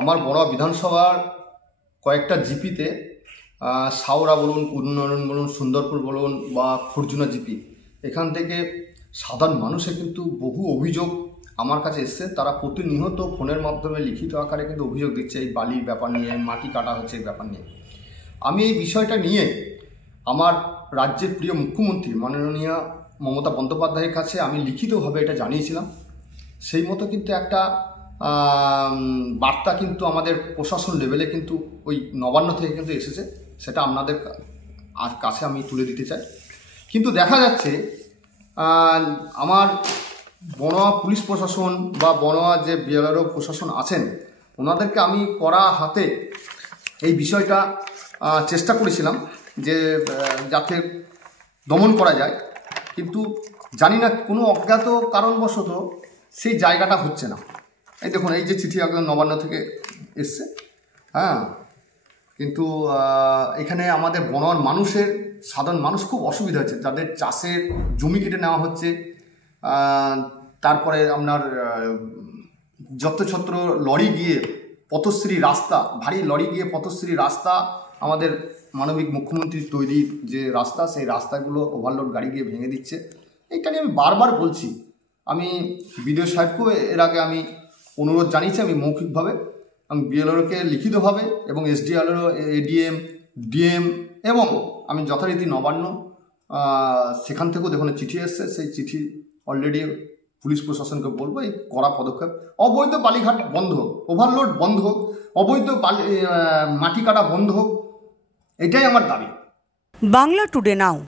আমার বড়ুয়া বিধানসভার কয়েকটা জিপিতে সাউরা বলুন, কুন্নরন বলুন, সুন্দরপুর বলুন বা খুরজুনা জিপি, এখান থেকে সাধারণ মানুষের কিন্তু বহু অভিযোগ আমার কাছে এসছে। তারা প্রতিনিয়ত ফোনের মাধ্যমে লিখিত আকারে কিন্তু অভিযোগ দিচ্ছে এই বালির ব্যাপার নিয়ে, মাটি কাটা হচ্ছে এই ব্যাপার নিয়ে। আমি এই বিষয়টা নিয়ে আমার রাজ্যের প্রিয় মুখ্যমন্ত্রী মাননীয় মমতা বন্দ্যোপাধ্যায়ের কাছে আমি লিখিতভাবে এটা জানিয়েছিলাম। সেই মতো কিন্তু একটা বার্তা কিন্তু আমাদের প্রশাসন লেভেলে কিন্তু ওই নবান্ন থেকে কিন্তু এসেছে, সেটা আপনাদের কাছে আমি তুলে দিতে চাই। কিন্তু দেখা যাচ্ছে আমার বড়ুয়া পুলিশ প্রশাসন বা বড়ুয়া যে বিএলআরও প্রশাসন আছেন, ওনাদেরকে আমি কড়া হাতে এই বিষয়টা চেষ্টা করেছিলাম যে যাতে দমন করা যায়, কিন্তু জানি না কোনো অজ্ঞাত কারণবশত সেই জায়গাটা হচ্ছে না। এই দেখুন, এই যে চিঠি একদম নবান্ন থেকে এসছে, হ্যাঁ, কিন্তু এখানে আমাদের বড়ুয়ার মানুষের, সাধারণ মানুষ খুব অসুবিধা হচ্ছে, যাদের চাষের জমি কেটে নেওয়া হচ্ছে। তারপরে আপনার যত্রছত্র লরি গিয়ে পথশ্রী রাস্তা, ভারী লরি গিয়ে পথশ্রী রাস্তা, আমাদের মানবিক মুখ্যমন্ত্রীর তৈরি যে রাস্তা, সেই রাস্তাগুলো ওভারলোড গাড়ি গিয়ে ভেঙে দিচ্ছে। এইটা নিয়ে আমি বারবার বলছি। আমি বিডিও সাহেবকেও এর আগে আমি অনুরোধ জানিয়েছি, আমি মৌখিকভাবে, আমি বিএলআরওকে লিখিতভাবে এবং এসডিএলআরও, এডিএম, ডিএম এবং আমি যথারীতি নবান্ন সেখান থেকেও দেখুন চিঠি এসছে। সেই চিঠি অলরেডি পুলিশ প্রশাসনকে বলবো এই কড়া পদক্ষেপ, অবৈধ বালিঘাট বন্ধ হোক, ওভারলোড বন্ধ হোক, অবৈধ মাটি কাটা বন্ধ হোক, এটাই আমার দাবি। বাংলা টুডে নাও।